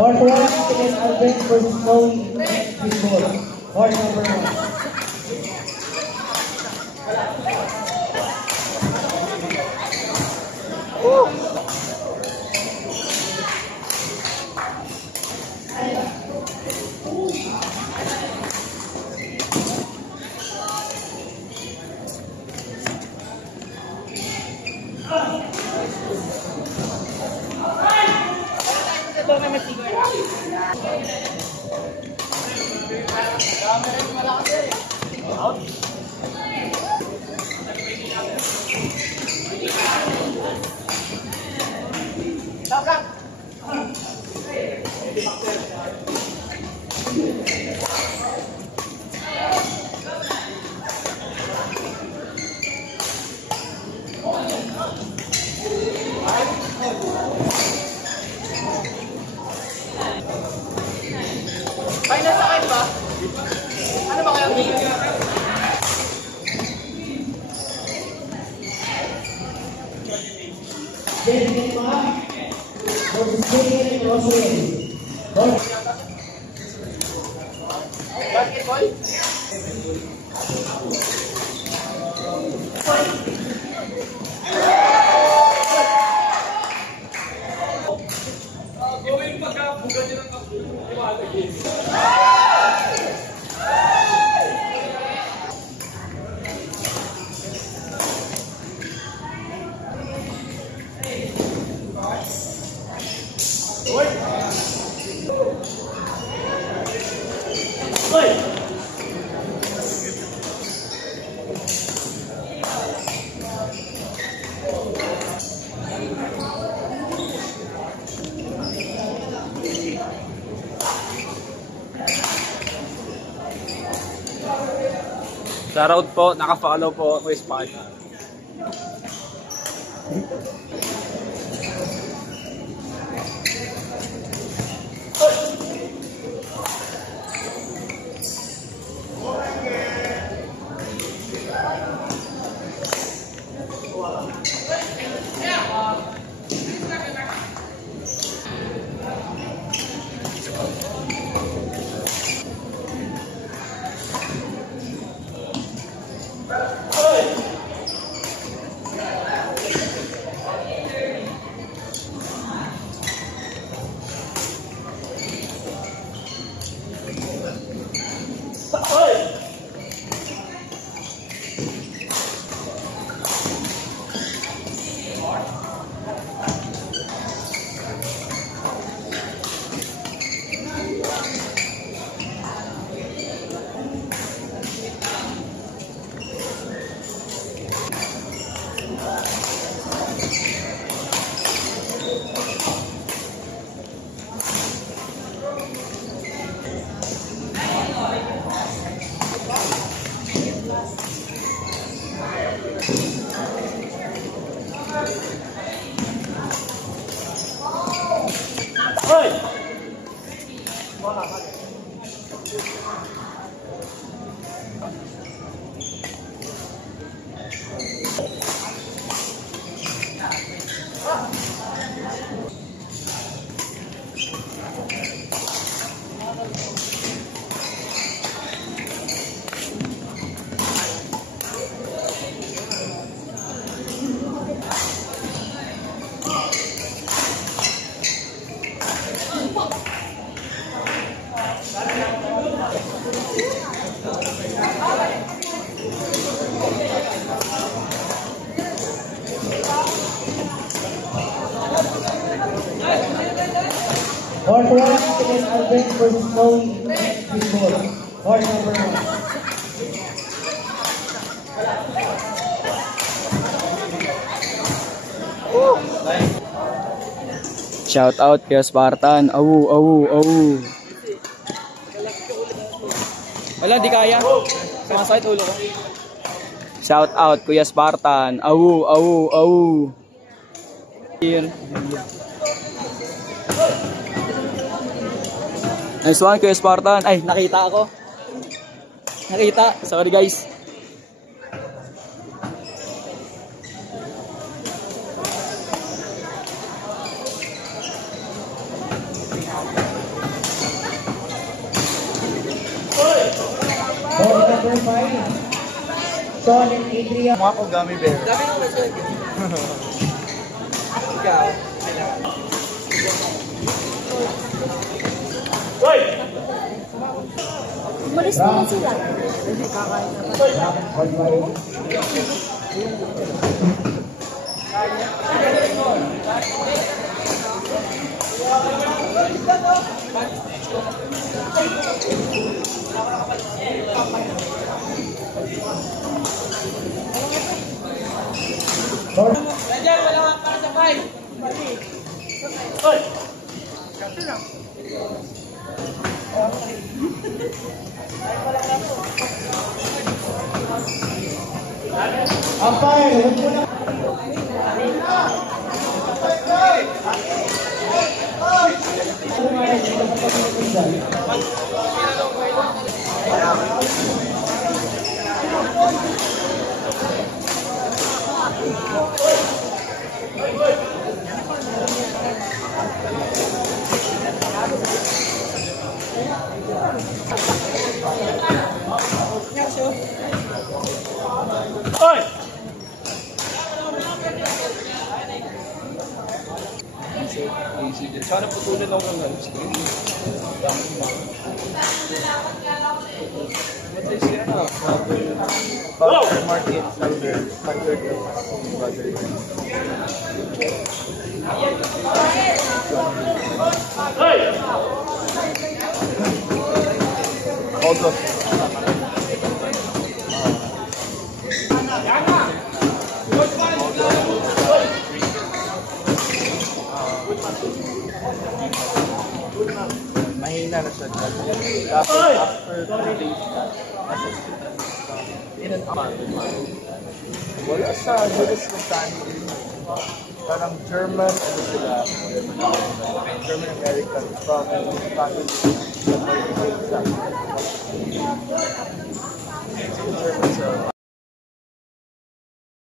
Horn 1 against Alvin versus Chloe before. Horn number 1. Ay, nasa kayo ba? Ano ba kayang tingin? David Ma versus David Roswell. Basketball? Gawin pagkabugan nyo ng kabugan. Shoutout po, naka-follow po Chris Park. Horn 1 against Alvin versus Chloe before. Horn number 1. Shout out kay Spartan. Awu, awu, awu. Wala, di kaya. Sumasakit ulo ko. Shout out Kuya Spartan. Awu, awu, awu. Here. Nice one Kuya Spartan. Ay, nakita ako. Nakita. Sorry guys. Ball number 5. Son and Adrian. Mukha ko gummy bear. Dami naman siya. Ikaw. Umalis naman sila. Ball 5. Ball. Nandiyan, wala ka para sa 5. Umpire, huwag mo na. Sana putulan ako ng ano. Butter market under butter. Also, mahina na siya. Tapos after 2 days na, in an hour. Wala sa US ng family. Parang German, ano sila, German American from family sa German sa